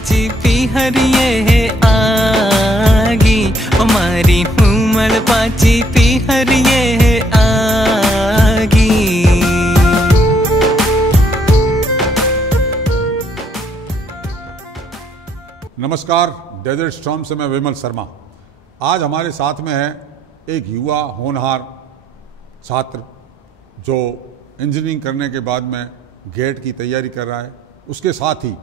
पाची पिहरिए है आगी, हमारी मूमल पाची पिहरिए है आगी। नमस्कार, डेजर्ट स्टॉर्म से मैं विमल शर्मा। आज हमारे साथ में है एक युवा होनहार छात्र जो इंजीनियरिंग करने के बाद में गेट की तैयारी कर रहा है। उसके साथ ही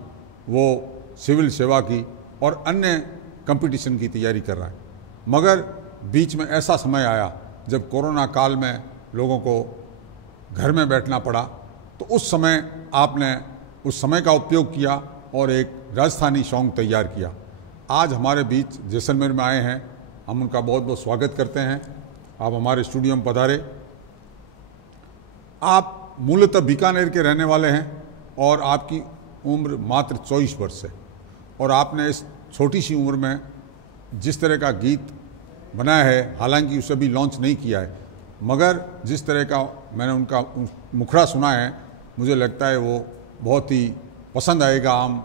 वो सिविल सेवा की और अन्य कंपटीशन की तैयारी कर रहा है। मगर बीच में ऐसा समय आया जब कोरोना काल में लोगों को घर में बैठना पड़ा, तो उस समय आपने उस समय का उपयोग किया और एक राजस्थानी सॉन्ग तैयार किया। आज हमारे बीच जैसलमेर में आए हैं, हम उनका बहुत बहुत स्वागत करते हैं। आप हमारे स्टूडियो में पधारे। आप मूलतः बीकानेर के रहने वाले हैं और आपकी उम्र मात्र 24 वर्ष है, और आपने इस छोटी सी उम्र में जिस तरह का गीत बनाया है, हालांकि उसे भी लॉन्च नहीं किया है, मगर जिस तरह का मैंने उनका मुखड़ा सुना है, मुझे लगता है वो बहुत ही पसंद आएगा आम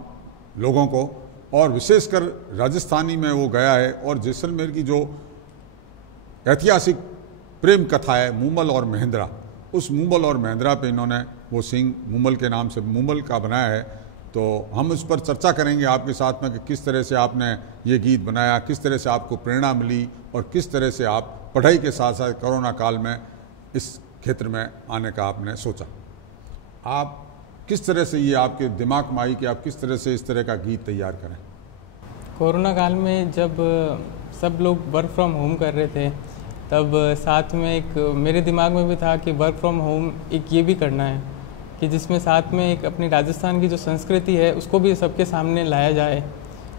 लोगों को। और विशेषकर राजस्थानी में वो गया है, और जैसलमेर की जो ऐतिहासिक प्रेम कथा है मूमल और महेंद्रा, उस मूमल और महेंद्रा पे इन्होंने वो सिंह मूमल के नाम से मूमल का बनाया है। तो हम इस पर चर्चा करेंगे आपके साथ में कि किस तरह से आपने ये गीत बनाया, किस तरह से आपको प्रेरणा मिली और किस तरह से आप पढ़ाई के साथ साथ कोरोना काल में इस क्षेत्र में आने का आपने सोचा। आप किस तरह से ये आपके दिमाग में आई कि आप किस तरह से इस तरह का गीत तैयार करें? कोरोना काल में जब सब लोग वर्क फ्रॉम होम कर रहे थे, तब साथ में एक मेरे दिमाग में भी था कि वर्क फ्रॉम होम एक ये भी करना है कि जिसमें साथ में एक अपनी राजस्थान की जो संस्कृति है उसको भी सबके सामने लाया जाए।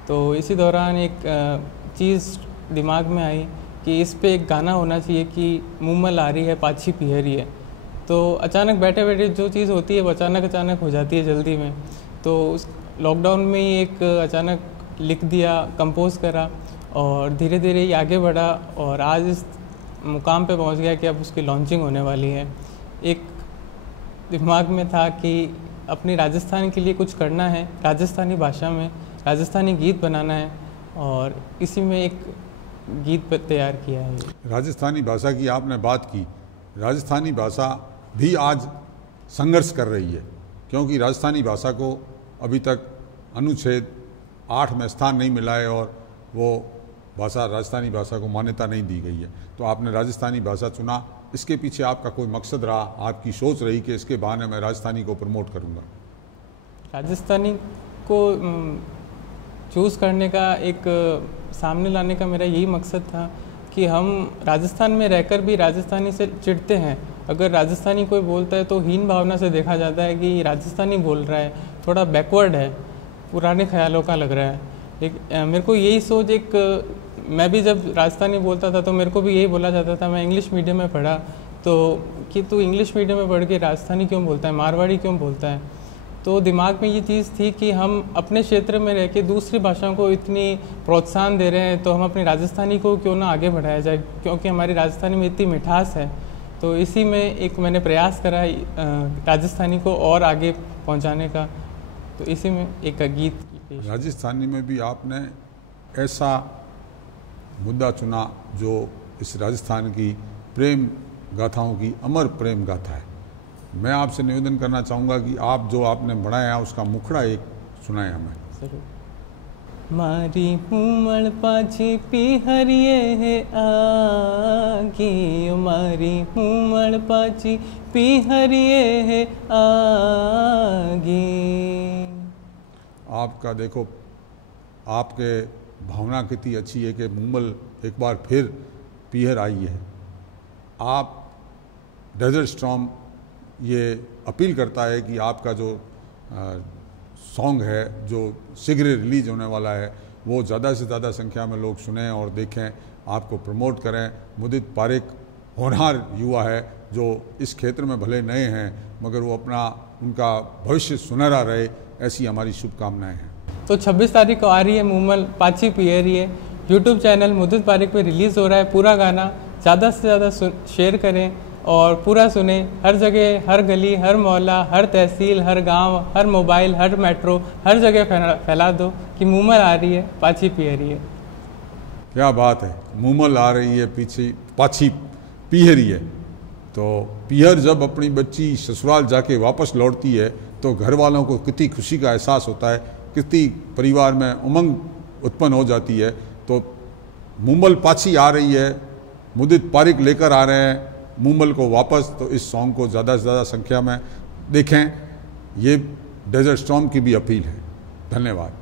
तो इसी दौरान एक चीज़ दिमाग में आई कि इस पे एक गाना होना चाहिए कि मूमल आ रही है पाछी पिहरी है। तो अचानक बैठे बैठे जो चीज़ होती है वो अचानक हो जाती है जल्दी में। तो उस लॉकडाउन में ही एक अचानक लिख दिया, कंपोज करा और धीरे धीरे ही आगे बढ़ा और आज इस मुकाम पे पहुंच गया कि अब उसकी लॉन्चिंग होने वाली है। एक दिमाग में था कि अपनी राजस्थान के लिए कुछ करना है, राजस्थानी भाषा में राजस्थानी गीत बनाना है, और इसी में एक गीत तैयार किया है। राजस्थानी भाषा की आपने बात की। राजस्थानी भाषा भी आज संघर्ष कर रही है, क्योंकि राजस्थानी भाषा को अभी तक अनुच्छेद 8 में स्थान नहीं मिला है और वो भाषा राजस्थानी भाषा को मान्यता नहीं दी गई है। तो आपने राजस्थानी भाषा चुना, इसके पीछे आपका कोई मकसद रहा, आपकी सोच रही कि इसके बहाने मैं राजस्थानी को प्रमोट करूंगा? राजस्थानी को चूज़ करने का एक सामने लाने का मेरा यही मकसद था कि हम राजस्थान में रहकर भी राजस्थानी से चिढ़ते हैं। अगर राजस्थानी कोई बोलता है तो हीन भावना से देखा जाता है कि राजस्थानी बोल रहा है, थोड़ा बैकवर्ड है, पुराने ख्यालों का लग रहा है। मेरे को यही सोच मैं भी जब राजस्थानी बोलता था तो मेरे को भी यही बोला जाता था। मैं इंग्लिश मीडियम में पढ़ा तो कि तू इंग्लिश मीडियम में पढ़ के राजस्थानी क्यों बोलता है, मारवाड़ी क्यों बोलता है। तो दिमाग में ये चीज़ थी कि हम अपने क्षेत्र में रह के दूसरी भाषाओं को इतनी प्रोत्साहन दे रहे हैं, तो हम अपनी राजस्थानी को क्यों ना आगे बढ़ाया जाए, क्योंकि हमारी राजस्थानी में इतनी मिठास है। तो इसी में एक मैंने प्रयास करा राजस्थानी को और आगे पहुँचाने का। तो इसी में एक गीत राजस्थानी में भी आपने ऐसा मुद्दा चुना जो इस राजस्थान की प्रेम गाथाओं की अमर प्रेम गाथा है। मैं आपसे निवेदन करना चाहूँगा कि आप जो आपने बनाया उसका मुखड़ा एक सुनाए हमें। जरूर। मारी मूमल पाछी पिहरिए है आगी, मारी मूमल पाछी पिहरिए है आगी। आपका देखो, आपके भावना कितनी अच्छी है कि मूमल एक बार फिर पीहर आई है। आप डेजर्ट स्टॉर्म ये अपील करता है कि आपका जो सॉन्ग है जो शीघ्र रिलीज होने वाला है वो ज़्यादा से ज़्यादा संख्या में लोग सुनें और देखें, आपको प्रमोट करें। मुदित पारेख होनहार युवा है जो इस क्षेत्र में भले नए हैं मगर वो उनका भविष्य सुनहरा रहे, ऐसी हमारी शुभकामनाएं हैं। तो 26 तारीख को आ रही है मूमल पाछी पिहरी है। यूट्यूब चैनल मुदित पारेख पे रिलीज़ हो रहा है पूरा गाना। ज़्यादा से ज़्यादा शेयर करें और पूरा सुने, हर जगह, हर गली, हर मोहल्ला, हर तहसील, हर गांव, हर मोबाइल, हर मेट्रो, हर जगह फैला दो कि मूमल आ रही है, पाछी पी रही है। क्या बात है, मूमल आ रही है, पीछे पाछी पी रही है। तो पीहर जब अपनी बच्ची ससुराल जाके वापस लौटती है तो घर वालों को कितनी खुशी का एहसास होता है, कितनी परिवार में उमंग उत्पन्न हो जाती है। तो मूमल पाछी आ रही है, मुदित पारिक लेकर आ रहे हैं मूमल को वापस। तो इस सॉन्ग को ज़्यादा से ज़्यादा संख्या में देखें, ये डेजर्ट स्टॉर्म की भी अपील है। धन्यवाद।